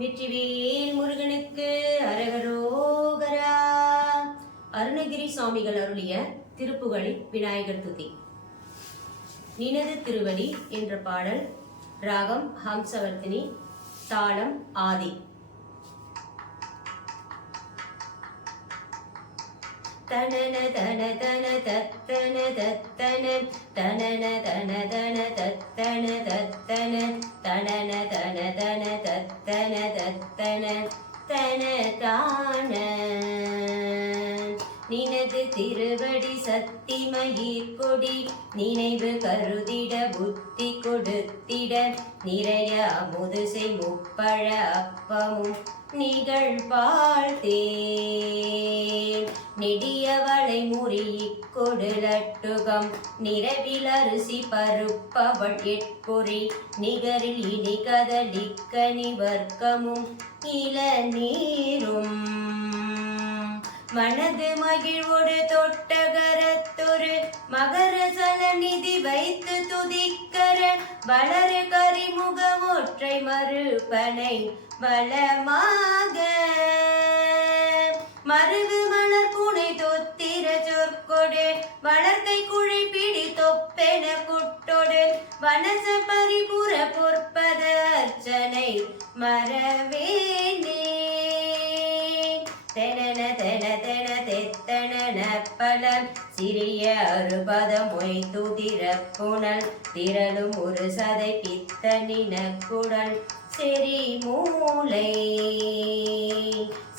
வெற்றிவேல் முருகனுக்கு அரகரோகரா. அருணகிரி சுவாமிகள் அருளிய திருப்புகழி விநாயகர் துதி. நினது திருவடி என்ற பாடல். ராகம் ஹம்சவர்த்தினி, தாளம் ஆதி. தனன தன தன தத்தன தத்தன தனன தன தன தத்தன தத்தன தனன தன தன தத்தன தத்தன தன தான. நினது திருவடி சத்திமயிர் கொடி, நினைவு கருதிட புத்தி கொடுத்திட, நிறைய அமுதுசை முப்பழ அப்பமும் நிகழ்பால் தேன். நெடியவளை முறியிக் கொடுலட்டுகம், நிறவில் அரிசி பருப்பவள் எட்பொறி, நிகரில் இனி கதலிக்கனி வர்க்கமும் இளநீரும். மனது மகிழ்வோடு தொட்டகரத்தொரு மகர சலநிதி வைத்து துதிக்கர, வளர கரிமுக ஒற்றை மறுபனை வளமாக. மருது மலர் புனை தொத்திர சொற்கொடு, வளர்க்கை குழை பிடி தொப்பென குட்டொடு, வனச பரிபுர பொற்பத அர்ச்சனை மரவேனே. தெனன தென தென தெத்தன பல, சிறிய அறுபத மொய் துதிர புனல், திரளும் ஒரு சதை பித்தனின குடல், செறி மூளை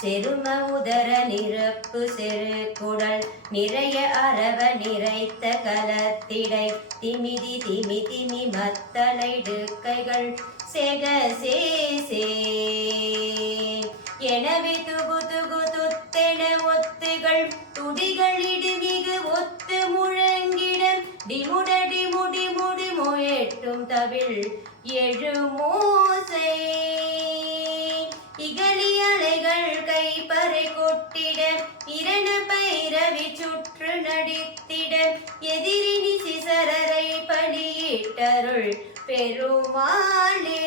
செரும உதர நிரப்பு செரு குடல், நிறைய அரவ நிறைத்த கலத்திடை, திமிதி திமி திமி மத்தலை டுக்கைகள் செக சேசே. எனவே துகு துகு துத்தென ஒத்துகள், துடிகள் இடுமிகு ஒத்து முழங்கிட, டிமுட டிமுடி முடி முயட்டும் தவில் எழுமோசை. இகலி அலைகள் கைப்பறை கொட்டிட, இரண பைரவி சுற்று நடித்திட, எதிரினி சிசரரை பலியிட்டருள் பெருமாளே.